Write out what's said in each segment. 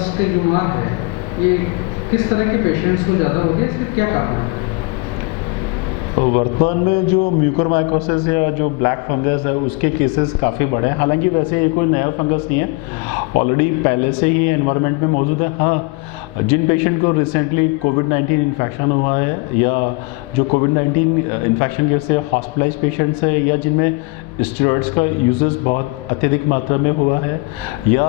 Fungus की जो मार है ये किस तरह के पेशेंट्स को ज़्यादा हो गया, इसके क्या कारण है? वर्तमान में जो म्यूकोरमाइकोसिस या जो ब्लैक फंगस है उसके केसेस काफ़ी बढ़े हैं। हालांकि वैसे ये कोई नया फंगस नहीं है, ऑलरेडी पहले से ही एनवायरनमेंट में मौजूद है। हाँ, जिन पेशेंट को रिसेंटली कोविड-19 इन्फेक्शन हुआ है या जो कोविड-19 इन्फेक्शन के से हॉस्पिटलाइज पेशेंट्स है या जिनमें स्टेरॉइड्स का यूजेस बहुत अत्यधिक मात्रा में हुआ है या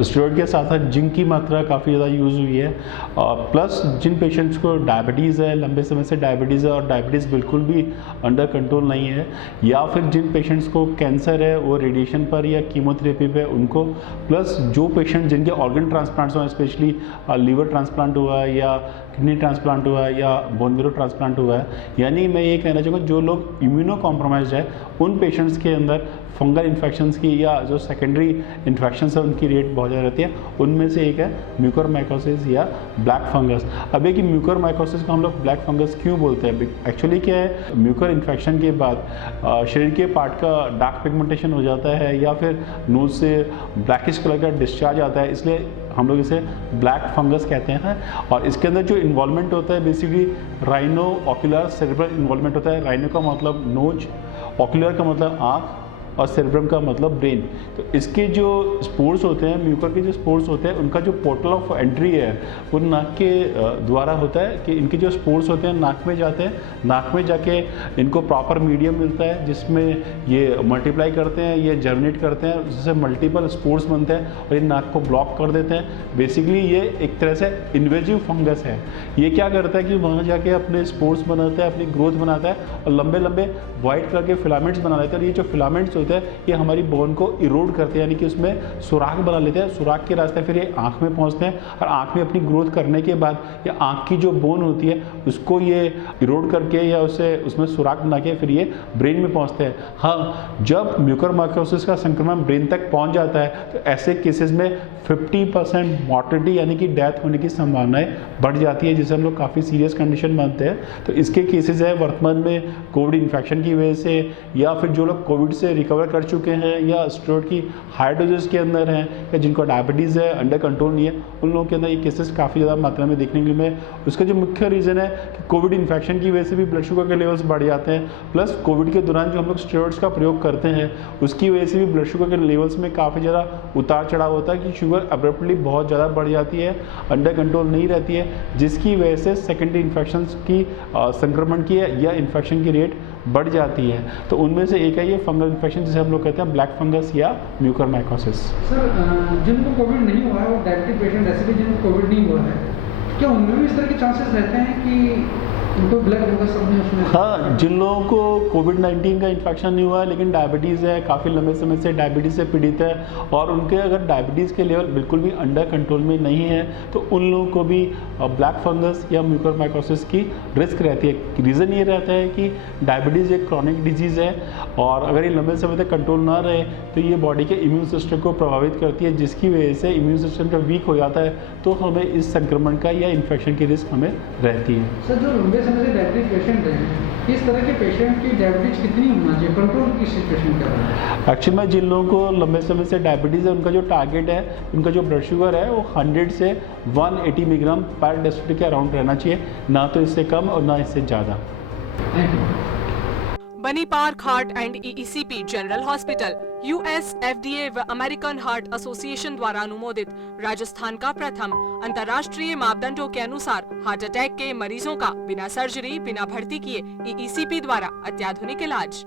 स्टेरॉइड के साथ साथ जिंक की मात्रा काफ़ी ज़्यादा यूज़ हुई है, प्लस जिन पेशेंट्स को डायबिटीज़ है, लंबे समय से डायबिटीज़ है और डायबिटीज़ बिल्कुल भी अंडर कंट्रोल नहीं है, या फिर जिन पेशेंट्स को कैंसर है वो रेडिएशन पर या कीमोथेरेपी पे उनको, प्लस जो पेशेंट जिनके ऑर्गन ट्रांसप्लांट्स हुए, स्पेशली लीवर ट्रांसप्लांट हुआ है या किडनी ट्रांसप्लांट हुआ है या बोन मैरो ट्रांसप्लांट हुआ है, यानी मैं ये कहना चाहूँगा जो लोग इम्यूनो कॉम्प्रोमाइज्ड है उन पेशेंट्स के अंदर फंगल इन्फेक्शंस की या जो सेकेंडरी इन्फेक्शंस है उनकी रेट बहुत ज़्यादा रहती है। उनमें से एक है म्यूकोरमाइकोसिस या ब्लैक फंगस। अब एक म्यूकोरमाइकोसिस को हम लोग ब्लैक फंगस क्यों बोलते हैं? एक्चुअली क्या है, म्यूकर इन्फेक्शन के बाद शरीर के पार्ट का डार्क पिगमेंटेशन हो जाता है या फिर नोज से ब्लैकिश कलर का डिस्चार्ज आता है, इसलिए हम लोग इसे ब्लैक फंगस कहते हैं। और इसके अंदर जो इन्वॉल्वमेंट होता है basically rhino ocular cerebral involvement होता है। राइनो का मतलब नोज, ऑक्यूलर का मतलब आँख और सेरेब्रम का मतलब ब्रेन। तो इसके जो स्पोर्स होते हैं, म्यूकर के जो स्पोर्स होते हैं, उनका जो पोर्टल ऑफ एंट्री है वो नाक के द्वारा होता है कि इनके जो स्पोर्स होते हैं नाक में जाते हैं, नाक में जाके इनको प्रॉपर मीडियम मिलता है जिसमें ये मल्टीप्लाई करते हैं, ये जर्मिनेट करते हैं, जिससे मल्टीपल स्पोर्स बनते हैं और ये नाक को ब्लॉक कर देते हैं। बेसिकली ये एक तरह से इन्वेजिव फंगस है। ये क्या करता है कि वहाँ जाके अपने स्पोर्स बनाता है, अपनी ग्रोथ बनाता है और लंबे लंबे वाइट कलर के फिलामेंट्स बना लेता है। और ये जो फिलामेंट्स होते हैं ये हमारी बोन को इरोड करते हैं, यानी कि उसमें सुराख बना लेते हैं। सुराख के रास्ते फिर ये आँख में पहुँचते हैं और आँख में अपनी ग्रोथ करने के बाद ये आँख की जो बोन होती है उसको ये इरोड करके या उसमें सुराख बना के फिर ये ब्रेन में पहुँचते हैं। हाँ, जब म्यूकोरमाइकोसिस का संक्रमण ब्रेन तक पहुँच जाता है तो ऐसे केसेस में 50% मॉर्टिलिटी यानी कि डेथ होने की संभावनाएं बढ़ जाती है, जिसे हम लोग काफ़ी सीरियस कंडीशन मानते हैं। तो इसके केसेस है वर्तमान में कोविड इन्फेक्शन की वजह से, या फिर जो लोग कोविड से रिकवर कर चुके हैं या स्टेरॉइड की हाई डोजेस के अंदर हैं या जिनको डायबिटीज़ है, अंडर कंट्रोल नहीं है, उन लोगों के अंदर ये केसेस काफ़ी ज़्यादा मात्रा में देखने के लिए। उसका जो मुख्य रीज़न है कि कोविड इन्फेक्शन की वजह से भी ब्लड शुगर के लेवल्स बढ़ जाते हैं, प्लस कोविड के दौरान जो हम लोग स्टेरॉइड्स का प्रयोग करते हैं उसकी वजह से भी ब्लड शुगर के लेवल्स में काफ़ी ज़्यादा उतार चढ़ाव होता है कि शुगर अब्रप्टली बहुत ज़्यादा बढ़ जाती है, अंडर कंट्रोल नहीं रहती है, जिसकी वजह से सेकेंडरी इन्फेक्शन की संक्रमण की या इन्फेक्शन की रेट बढ़ जाती है। तो उनमें से एक है ये फंगल इन्फेक्शन जिसे हम लोग कहते हैं ब्लैक फंगस या म्यूकोरमाइकोसिस। सर, जिनको कोविड नहीं हुआ है वो डायबिटिक पेशेंट ऐसे भी जिनको कोविड नहीं हुआ है, क्या उनमें भी इस तरह के चांसेस रहते हैं कि उनको ब्लैक फंगस उसमें? हाँ, जिन लोगों को कोविड-19 का इन्फेक्शन नहीं हुआ है लेकिन डायबिटीज़ है, काफ़ी लंबे समय से डायबिटीज़ से पीड़ित है और उनके अगर डायबिटीज़ के लेवल बिल्कुल भी अंडर कंट्रोल में नहीं है तो उन लोगों को भी ब्लैक फंगस या म्यूकोरमाइकोसिस की रिस्क रहती है। रीज़न ये रहता है कि डायबिटीज़ एक क्रॉनिक डिजीज़ है और अगर ये लंबे समय तक कंट्रोल ना रहे तो ये बॉडी के इम्यून सिस्टम को प्रभावित करती है, जिसकी वजह से इम्यून सिस्टम जब वीक हो जाता है तो हमें इस संक्रमण का या इन्फेक्शन की रिस्क हमें रहती है। सर, जो लंबे समय से डायबिटिक पेशेंट हैं, इस तरह के पेशेंट की डायबिटीज कितनी होना चाहिए, कंट्रोल की सिचुएशन क्या है? एक्चुअली में जिन लोगों को लंबे समय से डायबिटीज़ है उनका जो टारगेट है, उनका जो ब्लड शुगर है वो 100 से 180 मिलीग्राम पर डेसिलिटर के अराउंड रहना चाहिए, ना तो इससे कम और ना इससे ज़्यादा। बनी park heart and EECP general hospital US FDA व अमेरिकन हार्ट एसोसिएशन द्वारा अनुमोदित राजस्थान का प्रथम अंतर्राष्ट्रीय मापदंडों के अनुसार हार्ट अटैक के मरीजों का बिना सर्जरी, बिना भर्ती किए EECP द्वारा अत्याधुनिक इलाज।